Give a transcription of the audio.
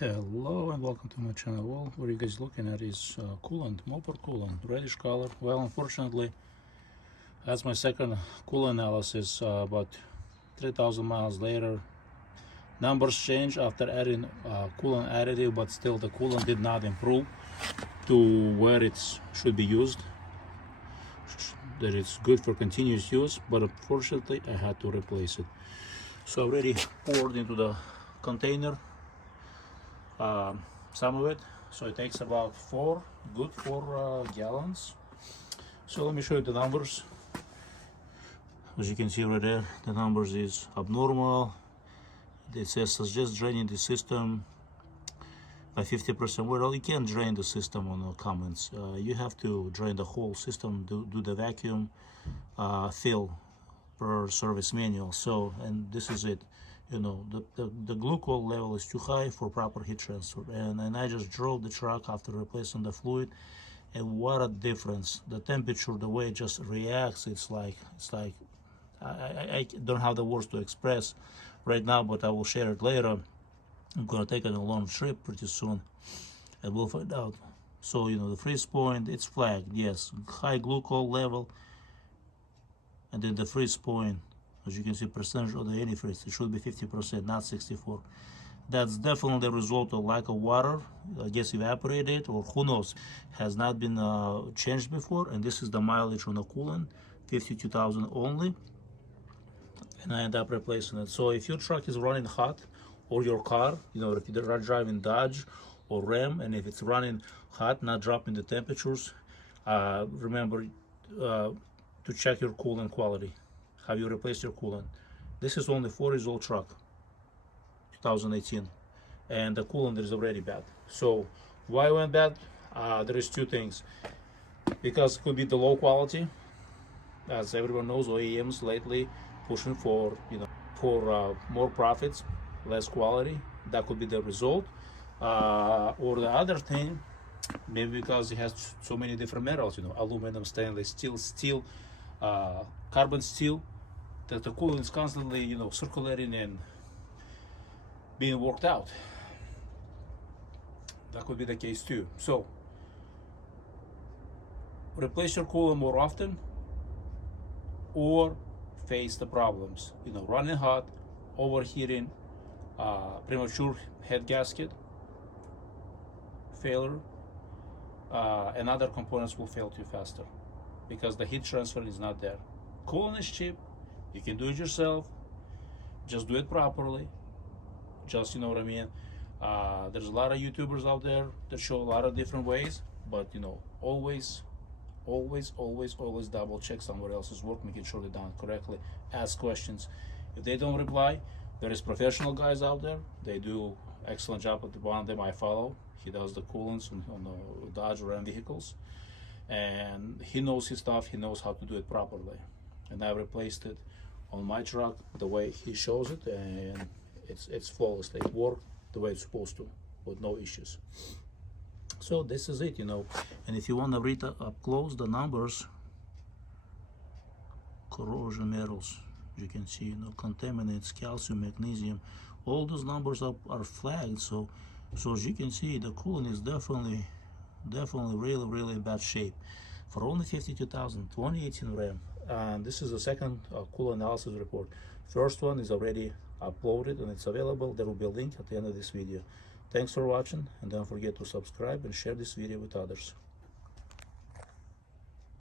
Hello and welcome to my channel. Well, what you guys looking at is coolant, Mopar coolant, reddish color. Well, unfortunately, that's my second coolant analysis. About 3,000 miles later, numbers change after adding coolant additive, but still the coolant did not improve to where it should be used. That it's good for continuous use, but unfortunately, I had to replace it. So I already poured into the container some of it, so it takes about four gallons. So let me show you the numbers. As you can see right there, the numbers is abnormal. It says suggest draining the system by 50%. Well, you can't drain the system on the Cummins. You have to drain the whole system, do the vacuum fill per service manual. So, and this is it. You know, the glucol level is too high for proper heat transfer, and I just drove the truck after replacing the fluid, and what a difference. The temperature, the way it just reacts, it's like I don't have the words to express right now, but I will share it later. I'm gonna take it on a long trip pretty soon and we'll find out. So, you know, the freeze point, it's flagged, yes, high glucol level, and then the freeze point, as you can see, percentage of the antifreeze, it should be 50%, not 64. That's definitely the result of lack of water, I guess evaporated, or who knows, has not been changed before. And this is the mileage on the coolant, 52,000 only, and I end up replacing it. So if your truck is running hot, or your car, you know, if you're driving Dodge or Ram, and if it's running hot, not dropping the temperatures, remember to check your coolant quality. Have you replaced your coolant? This is only 4 years old truck, 2018, and the coolant is already bad. So why went bad? There is two things. Because it could be the low quality, as everyone knows, OEMs lately pushing for, you know, for more profits, less quality. That could be the result. Or the other thing, maybe because it has so many different metals, you know, aluminum, stainless steel, carbon steel, that the coolant is constantly, you know, circulating and being worked out. That could be the case too. So replace your coolant more often, or face the problems, you know, running hot, overheating, premature head gasket failure, and other components will fail too faster because the heat transfer is not there. Coolant is cheap, you can do it yourself, just do it properly, just, you know what I mean. There's a lot of YouTubers out there that show a lot of different ways, but you know, always double check somebody else's work, making sure they're done correctly. Ask questions. If they don't reply, there is professional guys out there. They do excellent job at the one of them I follow. He does the coolants on the Dodge Ram vehicles, and he knows his stuff. He knows how to do it properly, and I replaced it on my truck the way he shows it, and it's flawless. It worked the way it's supposed to with no issues. So this is it, you know. And if you want to read up close the numbers, corrosion metals, you can see, you know, contaminants, calcium, magnesium, all those numbers are flagged. So as you can see, the coolant is definitely really in bad shape for only 52,000, 2018 Ram. And this is the second coolant analysis report. First one is already uploaded and it's available. There will be a link at the end of this video. Thanks for watching, and don't forget to subscribe and share this video with others.